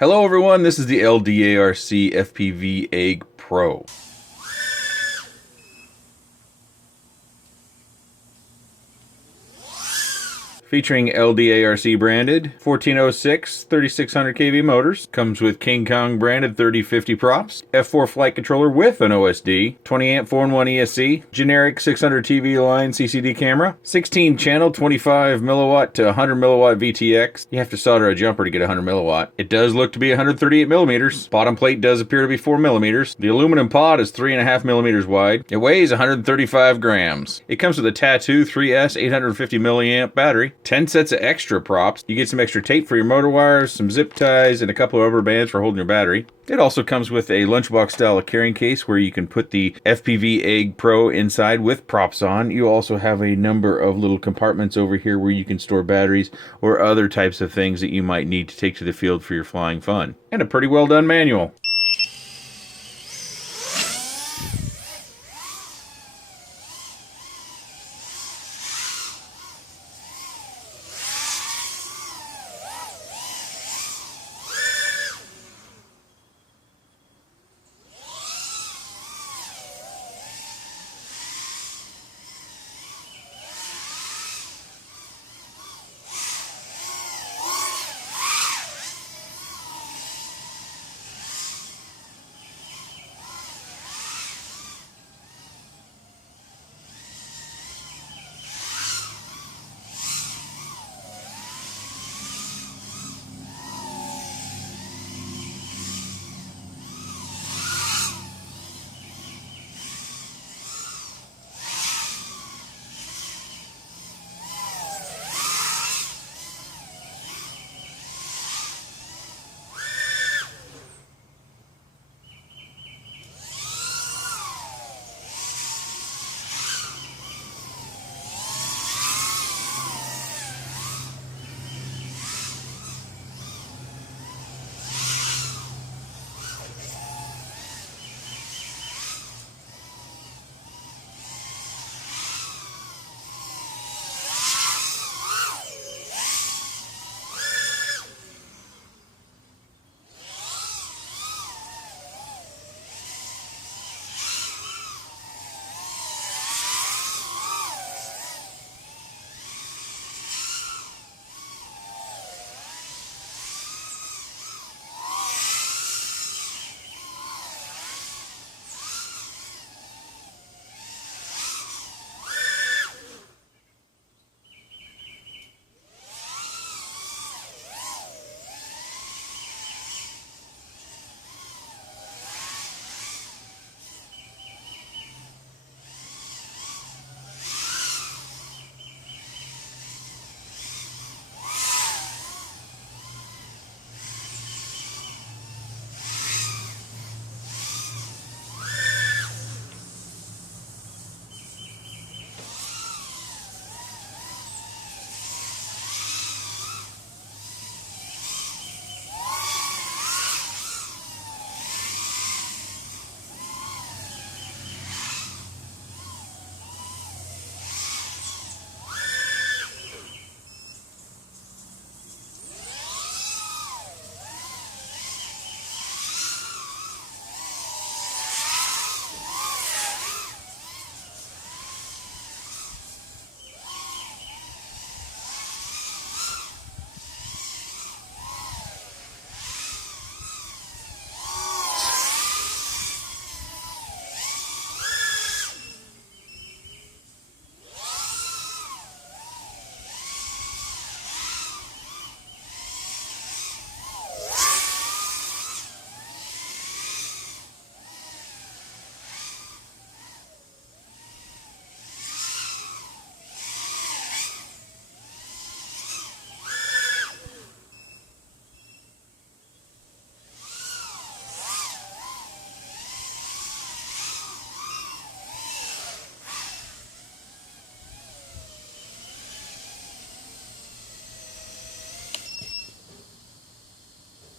Hello everyone, this is the LDARC FPV EGG Pro. Featuring LDARC branded 1406 3600 kV motors. Comes with King Kong branded 3050 props, F4 flight controller with an OSD, 20 amp 4-in-1 ESC, generic 600 TV line CCD camera, 16 channel 25 milliwatt to 100 milliwatt VTX. You have to solder a jumper to get 100 milliwatt. It does look to be 138 millimeters. Bottom plate does appear to be 4 millimeters. The aluminum pod is 3.5 millimeters wide. It weighs 135 grams. It comes with a Tattoo 3S 850 milliamp battery, 10 sets of extra props. You get some extra tape for your motor wires, some zip ties, and a couple of rubber bands for holding your battery. It also comes with a lunchbox style carrying case where you can put the FPV EGG Pro inside with props on. You also have a number of little compartments over here where you can store batteries or other types of things that you might need to take to the field for your flying fun. And a pretty well done manual.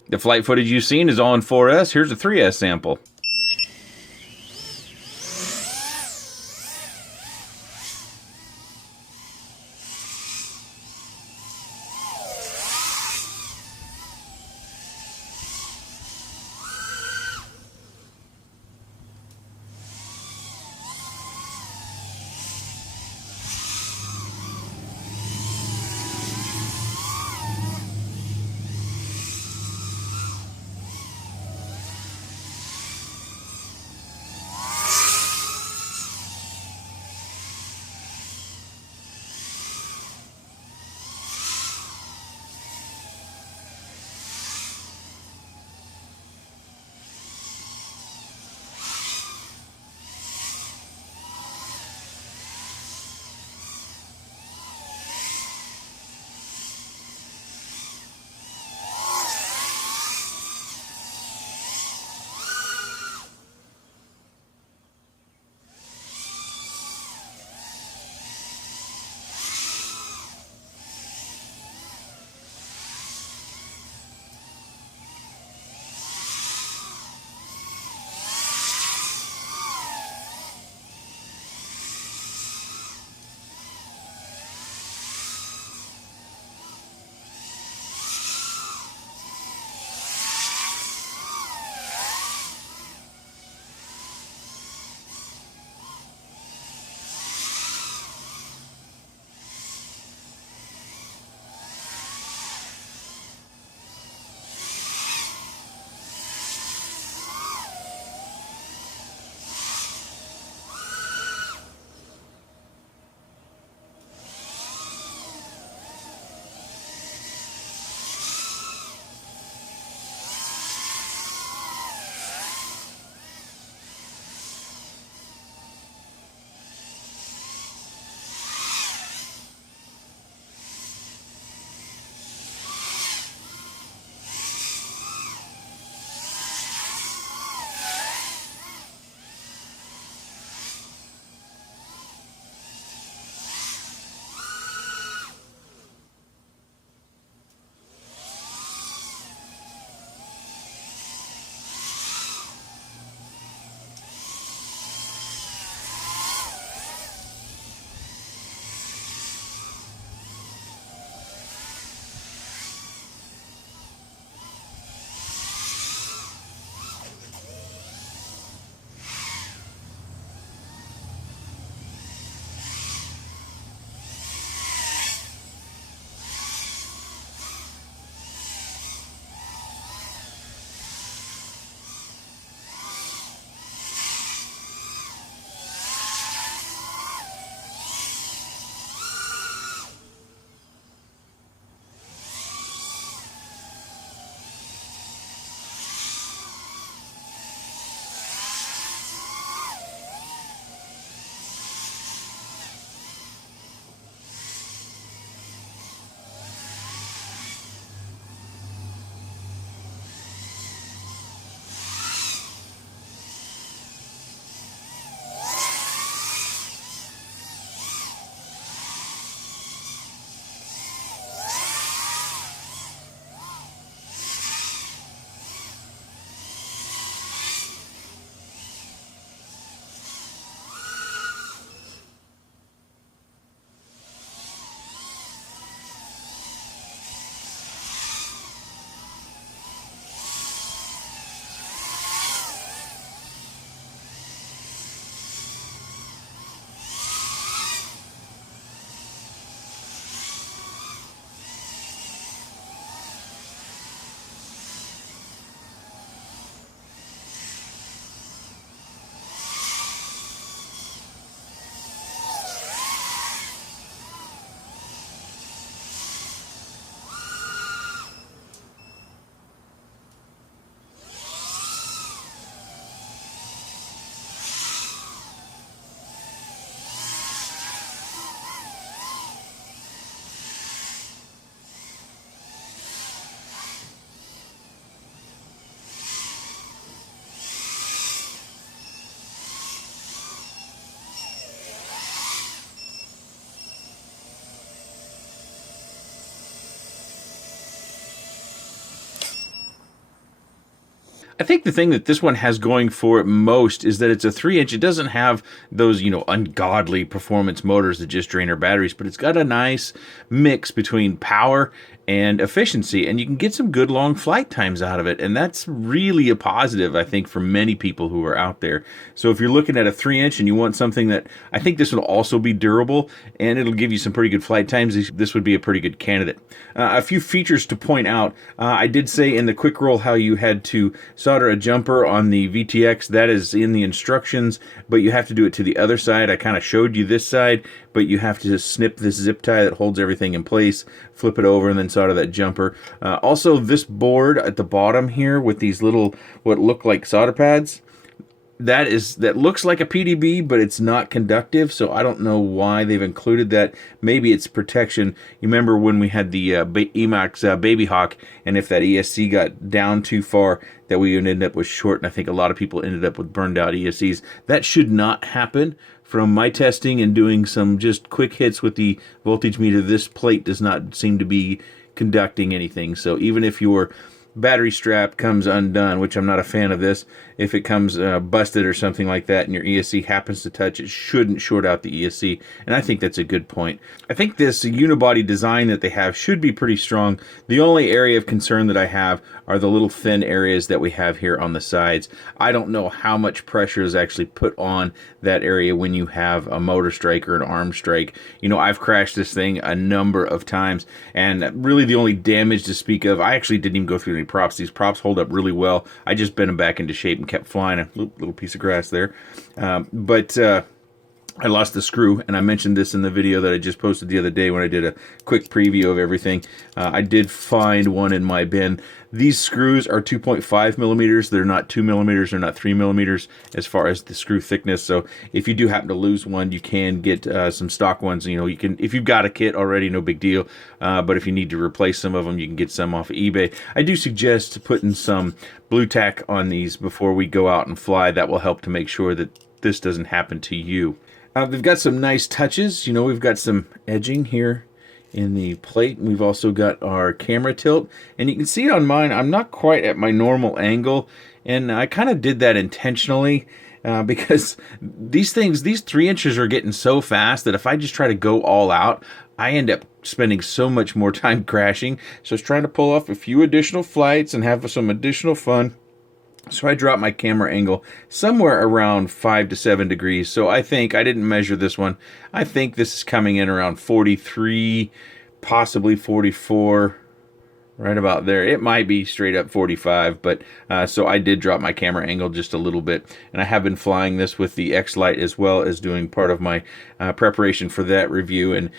The flight footage you've seen is all in 4S. Here's a 3S sample. I think the thing that this one has going for it most is that it's a 3-inch. It doesn't have those, ungodly performance motors that just drain our batteries, but it's got a nice mix between power and efficiency, and you can get some good long flight times out of it, and that's really a positive, I think, for many people who are out there. So if you're looking at a 3-inch and you want something that, I think this will also be durable and it'll give you some pretty good flight times, this would be a pretty good candidate. A few features to point out. I did say in the quick roll how you had to solder a jumper on the VTX. That is in the instructions, but you have to do it to the other side. I kind of showed you this side, but you have to just snip this zip tie that holds everything in place, flip it over, and then solder that jumper. Also, this board at the bottom here with these little, what look like solder pads, that looks like a PDB, but it's not conductive, so I don't know why they've included that. Maybe it's protection. You remember when we had the Emax Baby Hawk, and if that ESC got down too far, that we ended up with short, and I think a lot of people ended up with burned out ESCs. That should not happen. From my testing and doing some just quick hits with the voltage meter, this plate does not seem to be conducting anything. So even if your battery strap comes undone, which I'm not a fan of this, if it comes busted or something like that and your ESC happens to touch, it shouldn't short out the ESC, and I think that's a good point. I think this unibody design that they have should be pretty strong. The only area of concern that I have are the little thin areas that we have here on the sides. I don't know how much pressure is actually put on that area when you have a motor strike or an arm strike. I've crashed this thing a number of times, and really the only damage to speak of, I actually didn't even go through any props. These props hold up really well. I just bent them back into shape and kept flying. A little piece of grass there. But I lost the screw, and I mentioned this in the video that I just posted the other day when I did a quick preview of everything. I did find one in my bin. These screws are 2.5 millimeters. They're not 2 millimeters. They're not 3 millimeters as far as the screw thickness. So if you do happen to lose one, you can get some stock ones. You can, if you've got a kit already, no big deal. But if you need to replace some of them, you can get some off of eBay. I do suggest putting some blue tack on these before we go out and fly. That will help to make sure that this doesn't happen to you. They've got some nice touches. We've got some edging here in the plate. We've also got our camera tilt. And you can see on mine, I'm not quite at my normal angle. And I kind of did that intentionally because these 3 inches are getting so fast that if I just try to go all out, I end up spending so much more time crashing. So I was trying to pull off a few additional flights and have some additional fun. So I dropped my camera angle somewhere around 5 to 7 degrees. So I think, I didn't measure this one, I think this is coming in around 43, possibly 44, right about there. It might be straight up 45, but so I did drop my camera angle just a little bit. And I have been flying this with the X-Lite as well as doing part of my preparation for that review. And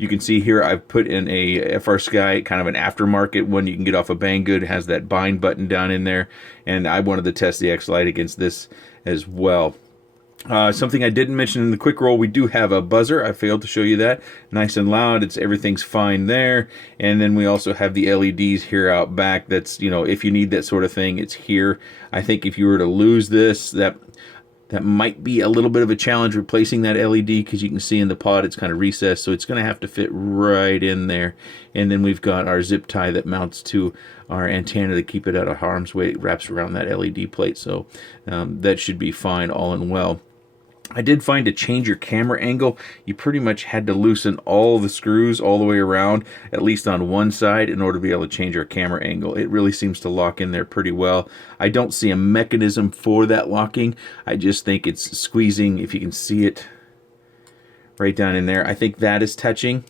you can see here I've put in a FR Sky, kind of an aftermarket one you can get off of Banggood. It has that bind button down in there. And I wanted to test the X-Lite against this as well. Something I didn't mention in the quick roll, we do have a buzzer. I failed to show you that. Nice and loud. Everything's fine there. And then we also have the LEDs here out back. That's, if you need that sort of thing, it's here. I think if you were to lose this, that might be a little bit of a challenge replacing that LED, because you can see in the pod it's kind of recessed, so it's going to have to fit right in there. And then we've got our zip tie that mounts to our antenna to keep it out of harm's way. It wraps around that LED plate, so that should be fine all in well. I did find to change your camera angle, you pretty much had to loosen all the screws all the way around, at least on one side, in order to be able to change our camera angle. It really seems to lock in there pretty well. I don't see a mechanism for that locking. I just think it's squeezing, if you can see it right down in there. I think that is touching.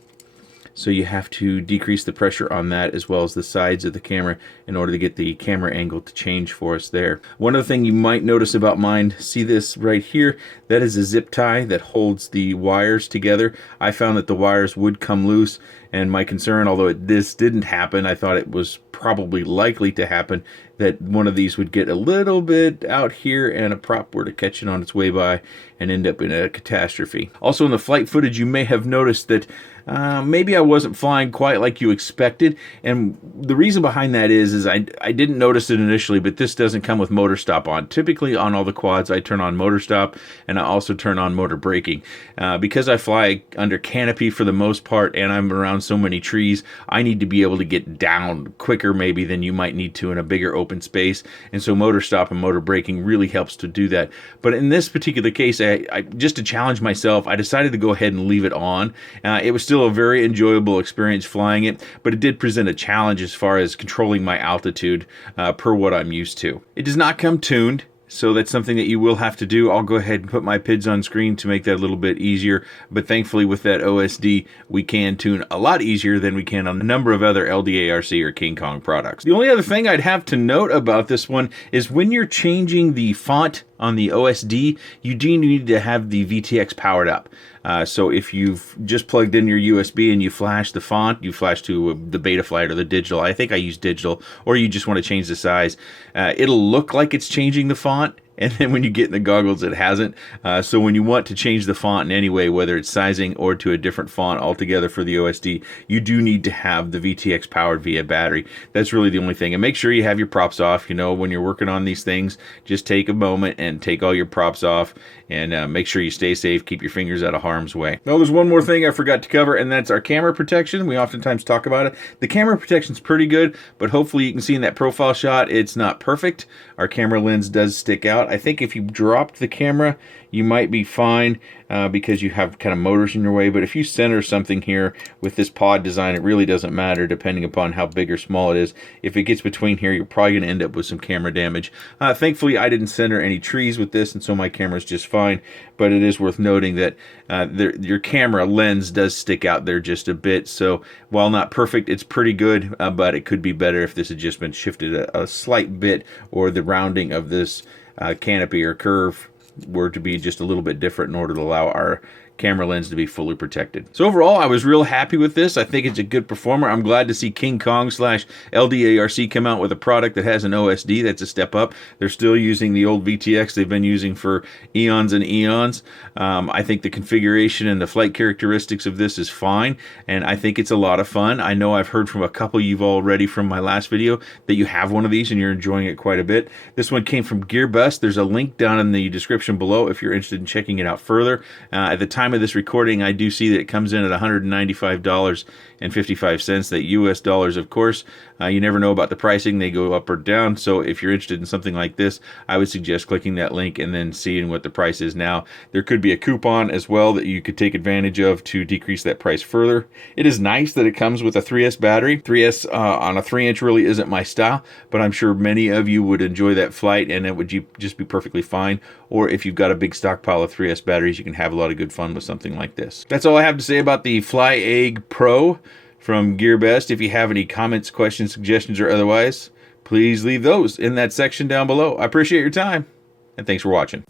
So you have to decrease the pressure on that as well as the sides of the camera in order to get the camera angle to change for us there. One other thing you might notice about mine, see this right here? That is a zip tie that holds the wires together. I found that the wires would come loose, and my concern, although this didn't happen, I thought it was probably likely to happen, that one of these would get a little bit out here and a prop were to catch it on its way by and end up in a catastrophe. Also in the flight footage, you may have noticed that maybe I wasn't flying quite like you expected. And the reason behind that is I didn't notice it initially, but this doesn't come with motor stop on. Typically on all the quads, I turn on motor stop, and I also turn on motor braking. Because I fly under canopy for the most part, and I'm around so many trees, I need to be able to get down quicker maybe than you might need to in a bigger open space. And so motor stop and motor braking really helps to do that. But in this particular case, I just to challenge myself, I decided to go ahead and leave it on. It was still a very enjoyable experience flying it, but it did present a challenge as far as controlling my altitude per what I'm used to. It does not come tuned, so that's something that you will have to do. I'll go ahead and put my PIDs on screen to make that a little bit easier, but thankfully with that OSD, we can tune a lot easier than we can on a number of other LDARC or King Kong products. The only other thing I'd have to note about this one is when you're changing the font on the OSD, you do need to have the VTX powered up. So if you've just plugged in your USB and you flash the font, you flash to the Betaflight or the digital, I think I use digital, or you just want to change the size, it'll look like it's changing the font, and then when you get in the goggles, it hasn't. So when you want to change the font in any way, whether it's sizing or to a different font altogether for the OSD, you do need to have the VTX powered via battery. That's really the only thing. And make sure you have your props off. You know, when you're working on these things, just take a moment and take all your props off, and make sure you stay safe. Keep your fingers out of harm's way. Now, there's one more thing I forgot to cover, and that's our camera protection. We oftentimes talk about it. The camera protection's pretty good, but hopefully you can see in that profile shot, it's not perfect. Our camera lens does stick out. I think if you dropped the camera, you might be fine because you have kind of motors in your way. But if you center something here with this pod design, it really doesn't matter depending upon how big or small it is. If it gets between here, you're probably going to end up with some camera damage. Thankfully, I didn't center any trees with this, and so my camera's just fine. But it is worth noting that your camera lens does stick out there just a bit. So while not perfect, it's pretty good, but it could be better if this had just been shifted a slight bit, or the rounding of this canopy or curve were to be just a little bit different in order to allow our camera lens to be fully protected. So overall, I was real happy with this. I think it's a good performer. I'm glad to see King Kong / LDARC come out with a product that has an OSD. That's a step up. They're still using the old VTX they've been using for eons and eons. I think the configuration and the flight characteristics of this is fine, and I think it's a lot of fun. I know I've heard from a couple of you already from my last video that you have one of these and you're enjoying it quite a bit. This one came from GearBust. There's a link down in the description below if you're interested in checking it out further. At the time of this recording, I do see that it comes in at $195.55. That US dollars, of course. You never know about the pricing. They go up or down. So if you're interested in something like this, I would suggest clicking that link and then seeing what the price is now. There could be a coupon as well that you could take advantage of to decrease that price further. It is nice that it comes with a 3S battery. 3S on a 3-inch really isn't my style, but I'm sure many of you would enjoy that flight and it would just be perfectly fine. Or if you've got a big stockpile of 3S batteries, you can have a lot of good fun with something like this. That's all I have to say about the FlyEgg Pro from GearBest. If you have any comments, questions, suggestions, or otherwise, please leave those in that section down below. I appreciate your time, and thanks for watching.